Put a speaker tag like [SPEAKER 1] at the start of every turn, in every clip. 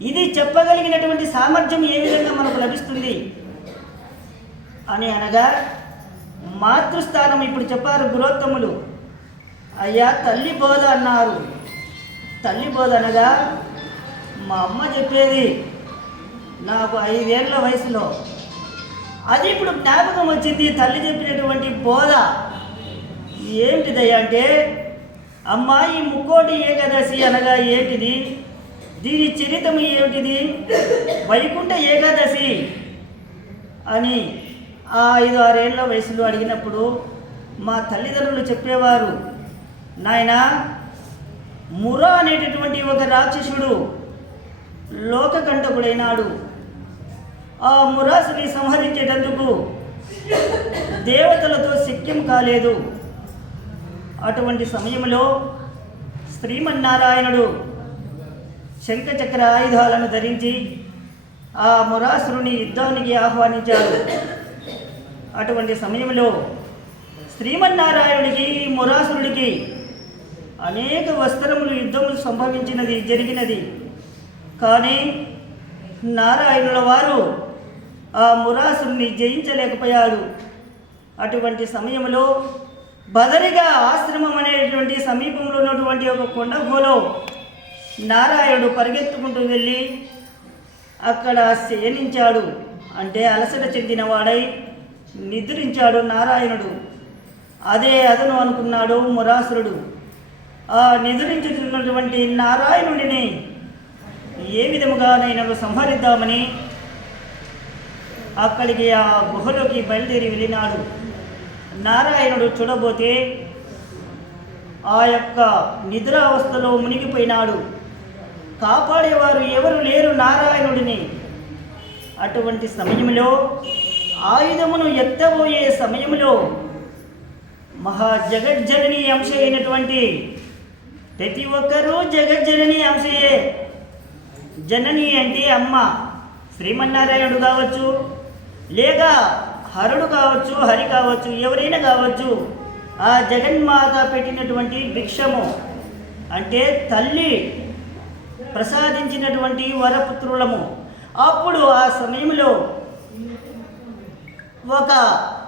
[SPEAKER 1] ఇది చెప్పగలిగినటువంటి సామర్థ్యం ఏ విధంగా మనకు లభిస్తుంది? అని అనగా మాతృస్థానం ఇప్పుడు చెప్పారు గురోత్తములు. అయ్యా తల్లి బోధ అన్నారు. తల్లి బోధ అనగా మా అమ్మ చెప్పేది నాకు ఐదేళ్ళ వయసులో. అది ఇప్పుడు జ్ఞాపకం వచ్చింది తల్లి చెప్పినటువంటి బోధ. ఏమిటిదయ్యా అంటే అమ్మాయి ఈ ముక్కోటి ఏకాదశి అనగా ఏంటిది? దీని చరితం ఏమిటిది? వైకుంఠ ఏకాదశి అని ఆ ఐదు ఆరేళ్ళ వయసులో అడిగినప్పుడు మా తల్లిదండ్రులు చెప్పేవారు నాయన ముర అనేటటువంటి ఒక రాక్షసుడు లోకకంటకుడైనాడు. ఆ మురాసుని సంహరించేటందుకు దేవతలతో శక్యం కాలేదు. అటువంటి సమయంలో శ్రీమన్నారాయణుడు శంఖచక్ర ఆయుధాలను ధరించి ఆ మురాసురుని యుద్ధానికి ఆహ్వానించాడు అటువంటి సమయంలో శ్రీమన్నారాయణుడికి మురాసురుడికి అనేక వస్త్రములు యుద్ధములు సంభవించినది జరిగినది. కానీ నారాయణుల వారు ఆ మురాసుని జయించలేకపోయాడు అటువంటి సమయంలో బదరిగా ఆశ్రమం అనేటువంటి సమీపంలో ఉన్నటువంటి ఒక కొండగోలో నారాయణుడు పరిగెత్తుకుంటూ వెళ్ళి అక్కడ శయనించాడు. అంటే అలసట చెందినవాడై నిద్రించాడు నారాయణుడు. అదే అదను అనుకున్నాడు మురాసురుడు. ఆ నిద్రించుతున్నటువంటి నారాయణుడిని ఏ విధముగా నేను సంహరిద్దామని అక్కడికి ఆ గుహలోకి బయలుదేరి వెళ్ళినాడు. నారాయణుడు చూడబోతే ఆ యొక్క నిద్రావస్థలో మునిగిపోయినాడు. కాపాడేవారు ఎవరు లేరు నారాయణుడిని. అటువంటి సమయంలో ఆయుధమును ఎత్తబోయే సమయంలో మహా జగజ్జనని అంశ అయినటువంటి ప్రతి ఒక్కరూ జగజ్జనని అంశయే. జనని అంటే అమ్మ శ్రీమన్నారాయణుడు కావచ్చు లేక హరుడు కావచ్చు హరి కావచ్చు ఎవరైనా కావచ్చు ఆ జగన్మాత పెట్టినటువంటి భిక్షము అంటే తల్లి ప్రసాదించినటువంటి వరపుత్రులము. అప్పుడు ఆ సమయంలో ఒక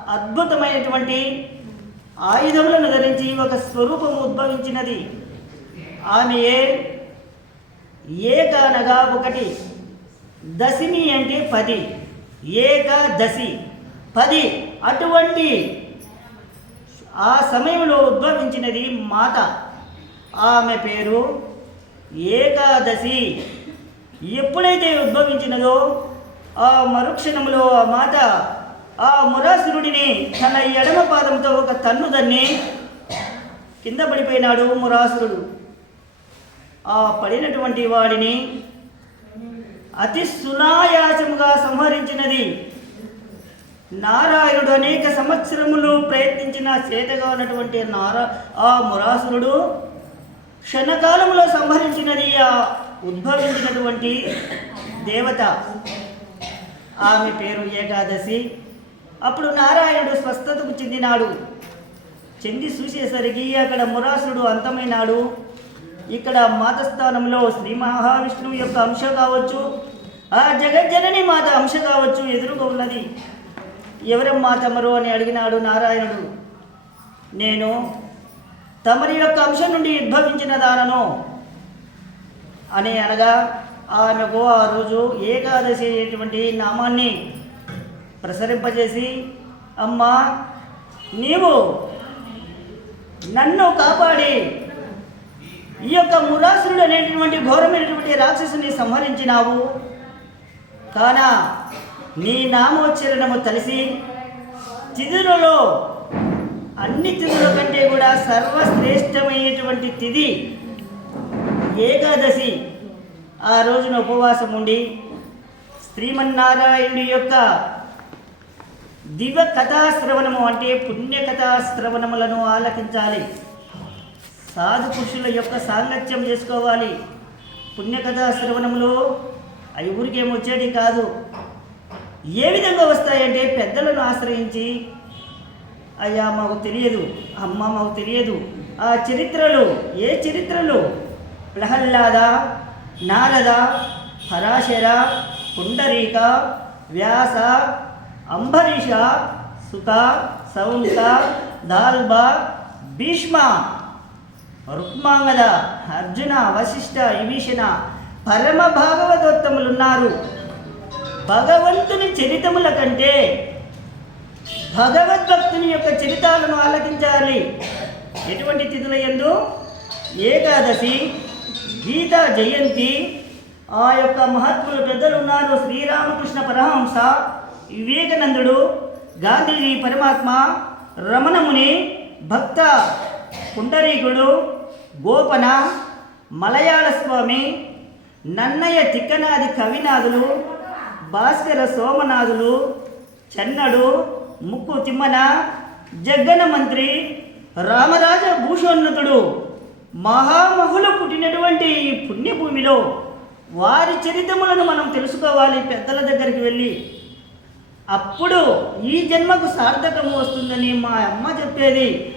[SPEAKER 1] అద్భుతమైనటువంటి ఆయుధములను ధరించి ఒక స్వరూపము ఉద్భవించినది. ఆమె ఏకానగా ఒకటి దశమి అంటే పది ఏకాదశి పది అటువంటి ఆ సమయంలో ఉద్భవించినది మాత. ఆమె పేరు ఏకాదశి. ఎప్పుడైతే ఉద్భవించినదో ఆ మరుక్షణంలో ఆ మాత ఆ మురాసురుడిని తన ఎడమ పాదంతో ఒక తన్ను దన్ని కింద పడిపోయినాడు మురాసురుడు. ఆ పడినటువంటి వాడిని అతి సునాయాసముగా సంహరించినది. నారాయణుడు అనేక సంవత్సరములు ప్రయత్నించిన చేతగా ఉన్నటువంటి నారా ఆ మురాసురుడు క్షణకాలంలో సంభరించినది ఆ ఉద్భవించినటువంటి దేవత. ఆమె పేరు ఏకాదశి. అప్పుడు నారాయణుడు స్వస్థతకు చెందినాడు. చెంది చూసేసరికి అక్కడ మురాసుడు అంతమైనాడు. ఇక్కడ మాతస్థానంలో శ్రీ మహావిష్ణువు యొక్క అంశ కావచ్చు ఆ జగజ్జనని మాత అంశ కావచ్చు ఎదురుగా ఉన్నది. ఎవరమ్మా తమరు అని అడిగినాడు నారాయణుడు. నేను తమరి యొక్క అంశం నుండి ఉద్భవించిన దానను. అని అనగా ఆమెకు ఆ రోజు ఏకాదశి అనేటువంటి నామాన్ని ప్రసరింపజేసి అమ్మా నీవు నన్ను కాపాడి ఈ యొక్క మురాసురుడు అనేటువంటి ఘోరమైనటువంటి రాక్షసుని సంహరించినావు. కాన నీ నామోచ్చరణము తెలిసి చిదురులో అన్ని తిథుల కంటే కూడా సర్వశ్రేష్టమైనటువంటి తిథి ఏకాదశి. ఆ రోజున ఉపవాసం ఉండి శ్రీమన్నారాయణుడి యొక్క దివ్య కథాశ్రవణము అంటే పుణ్యకథాశ్రవణములను ఆలకించాలి. సాధు పురుషుల యొక్క సాంగత్యం చేసుకోవాలి. పుణ్యకథా శ్రవణములో అవి ఊరికేమొచ్చేటి వచ్చేది కాదు. ఏ విధంగా వస్తాయంటే పెద్దలను ఆశ్రయించి అయ్యా మాకు తెలియదు అమ్మ మాకు తెలియదు. ఆ చరిత్రలు ఏ చరిత్రలు? ప్రహ్లాద నారద పరాశర పుండరీక వ్యాస అంబరీష సుత సౌంత దాల్బా భీష్మ రుక్మాంగద అర్జున వశిష్ఠ విభీషణ పరమ భాగవతోత్తములున్నారు భగవంతుని చరితముల కంటే భగవద్భక్తుని యొక్క చరితాలను ఆలకించాలి. ఎటువంటి తిథుల ఎందు ఏకాదశి గీతా జయంతి ఆ యొక్క మహత్వులు పెద్దలు ఉన్నారు శ్రీరామకృష్ణ పరహంస వివేకానందుడు గాంధీజీ పరమాత్మ రమణముని భక్త పుండరీకుడు గోపన మలయాళ స్వామి నన్నయ్య తిక్కనాది కవినాథులు భాస్కర సోమనాథులు చెన్నడు ముక్కు తిమ్మన జగ్గన మంత్రి రామరాజ భూషోన్నతుడు మహామహులు పుట్టినటువంటి ఈ పుణ్యభూమిలో వారి చరిత్రములను మనం తెలుసుకోవాలి పెద్దల దగ్గరికి వెళ్ళి. అప్పుడు ఈ జన్మకు సార్థకము వస్తుందని మా అమ్మ చెప్పేది.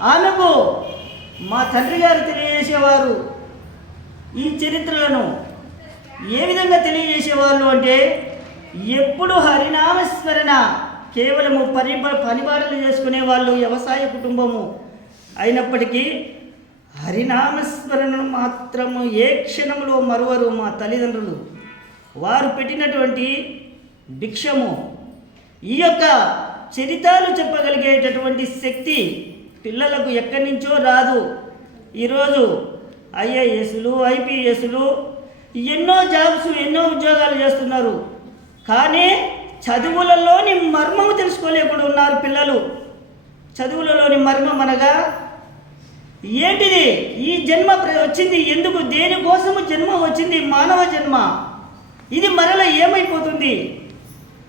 [SPEAKER 1] ఆమెకు మా తండ్రి గారు తెలియజేసేవారు. ఈ చరిత్రలను ఏ విధంగా తెలియజేసేవాళ్ళు అంటే ఎప్పుడు హరినామస్మరణ కేవలము పని పనిబాటలు చేసుకునే వాళ్ళు వ్యవసాయ కుటుంబము. అయినప్పటికీ హరినామస్మరణను మాత్రము ఏ క్షణంలో మరువరు మా తల్లిదండ్రులు. వారు పెట్టినటువంటి భిక్షము ఈ యొక్క చరితాలు చెప్పగలిగేటటువంటి శక్తి పిల్లలకు ఎక్కడి నుంచో రాదు. ఈరోజు ఐఏఎస్లు ఐపీఎస్లు ఎన్నో జాబ్స్ ఎన్నో ఉద్యోగాలు చేస్తున్నారు. కానీ చదువులలోని మర్మము తెలుసుకోలేకుండా ఉన్నారు పిల్లలు. చదువులలోని మర్మం అనగా ఏంటిది? ఈ జన్మ ప్ర- వచ్చింది ఎందుకు? దేనికోసము జన్మ వచ్చింది? మానవ జన్మ. ఇది మరల ఏమైపోతుంది?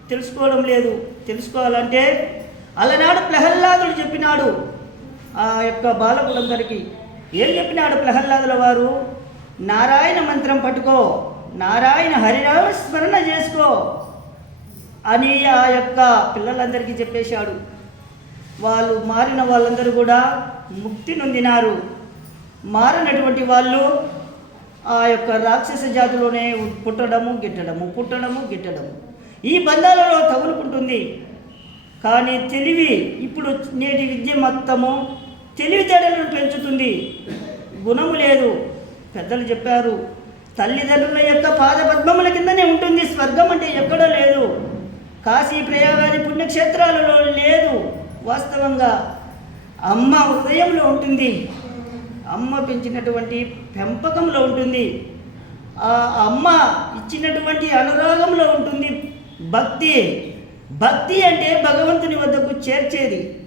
[SPEAKER 1] తెలుసుకోవడం లేదు. తెలుసుకోవాలంటే అలనాడు ప్రహ్లాదుడు చెప్పినాడు ఆ యొక్క బాలకులందరికీ ఏం చెప్పినాడు ప్రహ్లాదుల వారు? నారాయణ మంత్రం పట్టుకో. నారాయణ హరినామ స్మరణ చేసుకో. అని ఆ యొక్క పిల్లలందరికీ చెప్పేశాడు. వాళ్ళు మారిన వాళ్ళందరూ కూడా ముక్తి నొందినారు. మారినటువంటి వాళ్ళు ఆ యొక్క రాక్షస జాతిలోనే పుట్టడము గిట్టడము పుట్టడము గిట్టడము. ఈ బంధాలలో తగులుకుంటుంది. కానీ తెలివి ఇప్పుడు నేటి విద్య మొత్తము తెలివితేటలను పెంచుతుంది. గుణము లేదు. పెద్దలు చెప్పారు తల్లిదండ్రుల యొక్క పాదపద్మముల కిందనే ఉంటుంది. స్వర్గం అంటే ఎక్కడో లేదు. కాశీ ప్రయాగాది పుణ్యక్షేత్రాలలో లేదు. వాస్తవంగా అమ్మ హృదయంలో ఉంటుంది. అమ్మ పెంచినటువంటి పెంపకంలో ఉంటుంది. ఆ అమ్మ ఇచ్చినటువంటి అనురాగంలో ఉంటుంది. భక్తి భక్తి అంటే భగవంతుని వద్దకు చేర్చేది.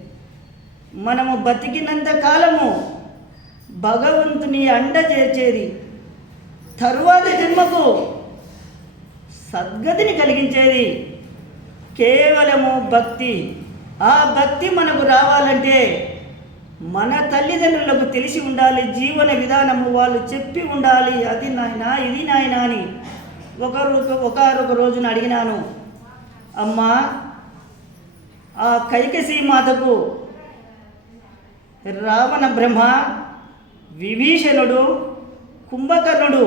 [SPEAKER 1] మనము బతికినంత కాలము భగవంతుని అండ చేర్చేది. తరువాత జన్మకు సద్గతిని కలిగించేది. కేవలము భక్తి. ఆ భక్తి మనకు రావాలంటే మన తల్లిదండ్రులకు తెలిసి ఉండాలి జీవన విధానము వాళ్ళు చెప్పి ఉండాలి అది నాయన ఇది నాయన అని. ఒకరు ఒకరొక రోజున అడిగినాను అమ్మా ఆ కైకసి మాతకు రావణ బ్రహ్మ విభీషణుడు కుంభకర్ణుడు